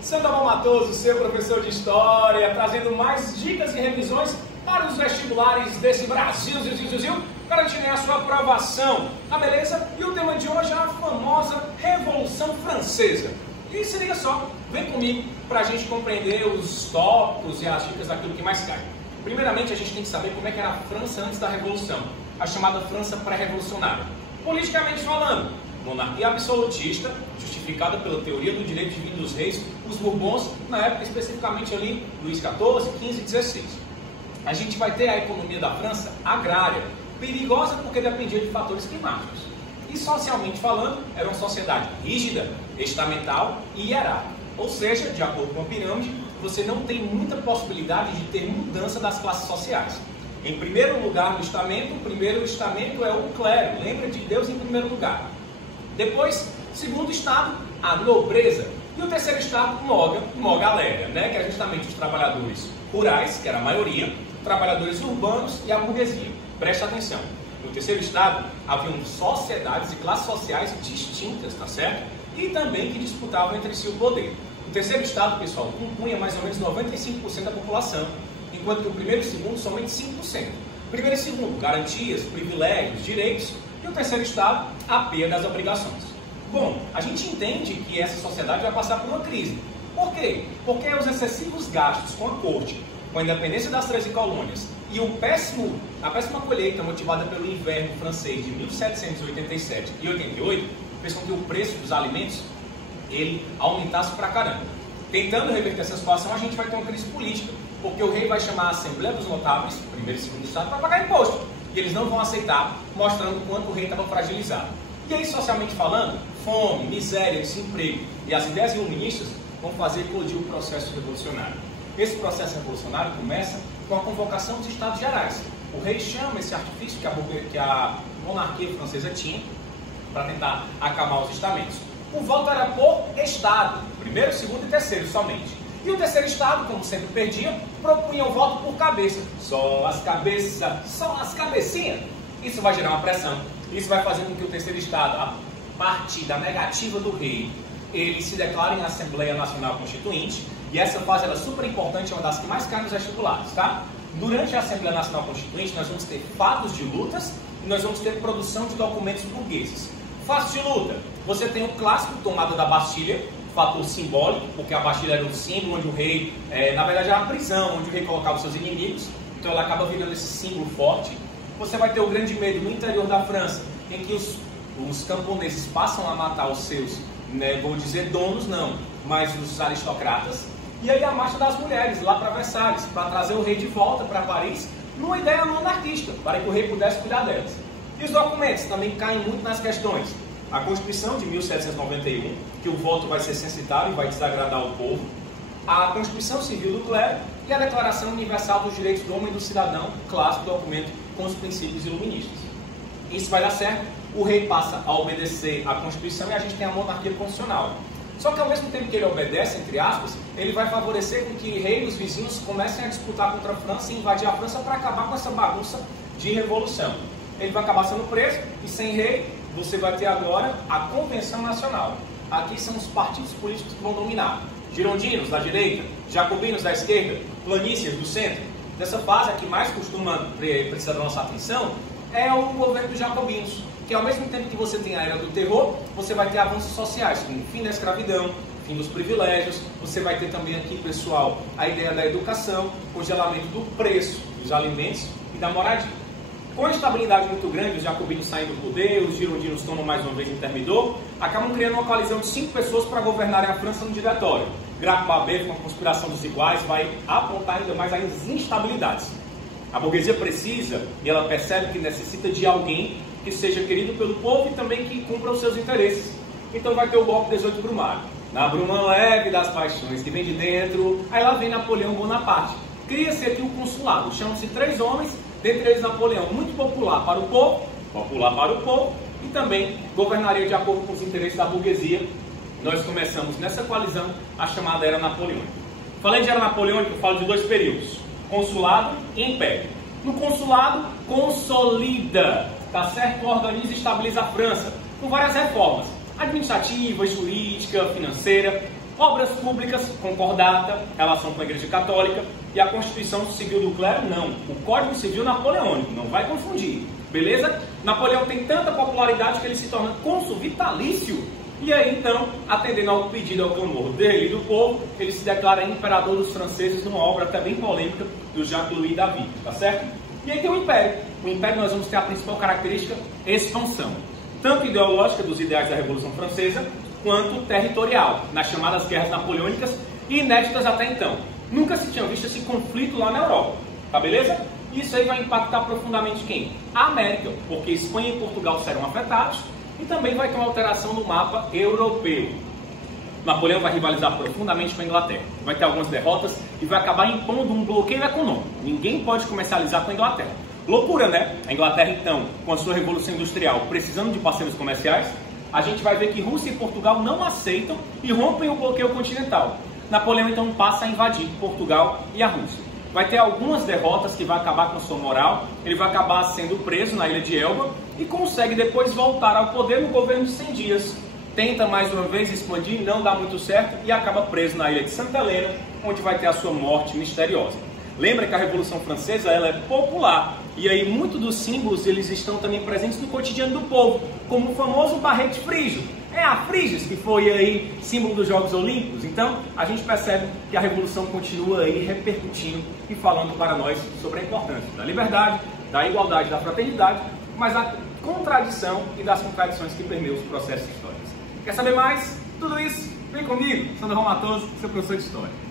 Sandoval Matoso, seu professor de História, trazendo mais dicas e revisões para os vestibulares desse Brasil, garantindo a sua aprovação, tá beleza? E o tema de hoje é a famosa Revolução Francesa. E se liga só, vem comigo para a gente compreender os tópicos e as dicas daquilo que mais cai. Primeiramente, a gente tem que saber como é que era a França antes da Revolução, a chamada França pré-revolucionária. Politicamente falando, monarquia absolutista, justificada pela teoria do direito divino dos reis, os Bourbons, na época especificamente ali, Luís XIV, XV e XVI. A gente vai ter a economia da França agrária, perigosa porque dependia de fatores climáticos. E socialmente falando, era uma sociedade rígida, estamental e hierárquica. Ou seja, de acordo com a pirâmide, você não tem muita possibilidade de ter mudança das classes sociais. Em primeiro lugar no estamento, o primeiro estamento é o clero, lembra de Deus em primeiro lugar. Depois, segundo estado, a nobreza. E o terceiro estado, mó galera, né? Que é justamente os trabalhadores rurais, que era a maioria, trabalhadores urbanos e a burguesia. Presta atenção. No terceiro estado, haviam sociedades e classes sociais distintas, tá certo? E também que disputavam entre si o poder. O terceiro estado, pessoal, compunha mais ou menos 95% da população, enquanto que o primeiro e o segundo, somente 5%. Primeiro e segundo, garantias, privilégios, direitos, e o terceiro estado, a peia das obrigações. Bom, a gente entende que essa sociedade vai passar por uma crise. Por quê? Porque os excessivos gastos com a corte, com a independência das 13 colônias e a péssima colheita motivada pelo inverno francês de 1787 e 88 fez com que o preço dos alimentos ele aumentasse pra caramba. Tentando reverter essa situação, a gente vai ter uma crise política, porque o rei vai chamar a Assembleia dos Notáveis, primeiro e segundo estado, para pagar imposto. E eles não vão aceitar, mostrando o quanto o rei estava fragilizado. E aí, socialmente falando, fome, miséria, desemprego e as ideias iluministas vão fazer eclodir o processo revolucionário. Esse processo revolucionário começa com a convocação dos Estados Gerais. O rei chama esse artifício que a monarquia francesa tinha para tentar acalmar os estamentos. O voto era por estado, primeiro, segundo e terceiro somente. E o terceiro estado, como sempre perdia, propunha o voto por cabeça. Só as cabeças, só as cabecinhas. Isso vai gerar uma pressão. Isso vai fazer com que o terceiro estado, a partir da negativa do rei, ele se declare em Assembleia Nacional Constituinte. E essa fase é super importante, é uma das que mais cai nos vestibulares, tá? Durante a Assembleia Nacional Constituinte, nós vamos ter fatos de lutas e nós vamos ter produção de documentos burgueses. Fatos de luta. Você tem o clássico tomada da Bastilha, fator simbólico, porque a Bastilha era um símbolo onde o rei, na verdade era uma prisão, onde o rei colocava os seus inimigos, então ela acaba virando esse símbolo forte. Você vai ter o grande medo no interior da França, em que os camponeses passam a matar os seus, vou dizer donos não, mas os aristocratas. E aí a marcha das mulheres lá para Versalhes, para trazer o rei de volta para Paris, numa ideia monarquista, para que o rei pudesse cuidar delas. E os documentos também caem muito nas questões. A Constituição de 1791, que o voto vai ser censitário e vai desagradar o povo. A Constituição Civil do Clero e a Declaração Universal dos Direitos do Homem e do Cidadão, clássico documento com os princípios iluministas. Isso vai dar certo, o rei passa a obedecer à Constituição e a gente tem a monarquia constitucional. Só que ao mesmo tempo que ele obedece, entre aspas, ele vai favorecer com que rei e os vizinhos comecem a disputar contra a França e invadir a França para acabar com essa bagunça de revolução. Ele vai acabar sendo preso e sem rei você vai ter agora a Convenção Nacional. Aqui são os partidos políticos que vão dominar. Girondinos da direita, jacobinos da esquerda, planícias do centro. Dessa fase, a que mais costuma precisar da nossa atenção é o governo dos jacobinos, que ao mesmo tempo que você tem a era do terror, você vai ter avanços sociais, como o fim da escravidão, fim dos privilégios, você vai ter também aqui, pessoal, a ideia da educação, congelamento do preço dos alimentos e da moradia. Com a instabilidade muito grande, os jacobinos saem do poder, os girondinos tomam mais uma vez intermidor, acabam criando uma coalizão de 5 pessoas para governarem a França no diretório. Graco-Babet, com a conspiração dos iguais, vai apontar ainda mais as instabilidades. A burguesia precisa, e ela percebe que necessita de alguém que seja querido pelo povo e também que cumpra os seus interesses. Então vai ter o golpe 18 Brumário. Na bruma leve das paixões que vem de dentro, aí lá vem Napoleão Bonaparte. Cria-se aqui o consulado, chamam-se 3 homens, dentre eles Napoleão, muito popular para o povo, e também governaria de acordo com os interesses da burguesia. Nós começamos nessa coalizão a chamada Era Napoleônica. Falei de Era Napoleônica, eu falo de 2 períodos, consulado e império. No consulado, consolida, tá certo? Organiza e estabiliza a França, com várias reformas, administrativa, jurídica, financeira. Obras públicas, concordata, relação com a Igreja Católica, e a Constituição Civil do Clero, não. O Código Civil Napoleônico, não vai confundir, beleza? Napoleão tem tanta popularidade que ele se torna cônsul vitalício, e aí então, atendendo ao pedido ao clamor dele e do povo, ele se declara imperador dos franceses numa obra até bem polêmica do Jacques-Louis David, tá certo? E aí tem o Império. O Império nós vamos ter a principal característica, expansão, tanto ideológica dos ideais da Revolução Francesa, quanto territorial, nas chamadas guerras napoleônicas, inéditas até então. Nunca se tinha visto esse conflito lá na Europa, tá beleza? Isso aí vai impactar profundamente quem? A América, porque Espanha e Portugal serão afetados, e também vai ter uma alteração no mapa europeu. Napoleão vai rivalizar profundamente com a Inglaterra, vai ter algumas derrotas e vai acabar impondo um bloqueio econômico. Ninguém pode comercializar com a Inglaterra. Loucura, né? A Inglaterra, então, com a sua Revolução Industrial, precisando de parceiros comerciais, a gente vai ver que Rússia e Portugal não aceitam e rompem o bloqueio continental. Napoleão, então, passa a invadir Portugal e a Rússia. Vai ter algumas derrotas que vai acabar com sua moral, ele vai acabar sendo preso na ilha de Elba e consegue depois voltar ao poder no governo de 100 dias. Tenta mais uma vez expandir, não dá muito certo e acaba preso na ilha de Santa Helena, onde vai ter a sua morte misteriosa. Lembra que a Revolução Francesa ela é popular e aí muitos dos símbolos eles estão também presentes no cotidiano do povo, como o famoso barrete frígio. É a Frígios que foi aí símbolo dos Jogos Olímpicos. Então a gente percebe que a Revolução continua aí repercutindo e falando para nós sobre a importância da liberdade, da igualdade, da fraternidade, mas a contradição e das contradições que permeiam os processos históricos. Quer saber mais? Tudo isso? Vem comigo, Sandro Matoso, seu professor de História.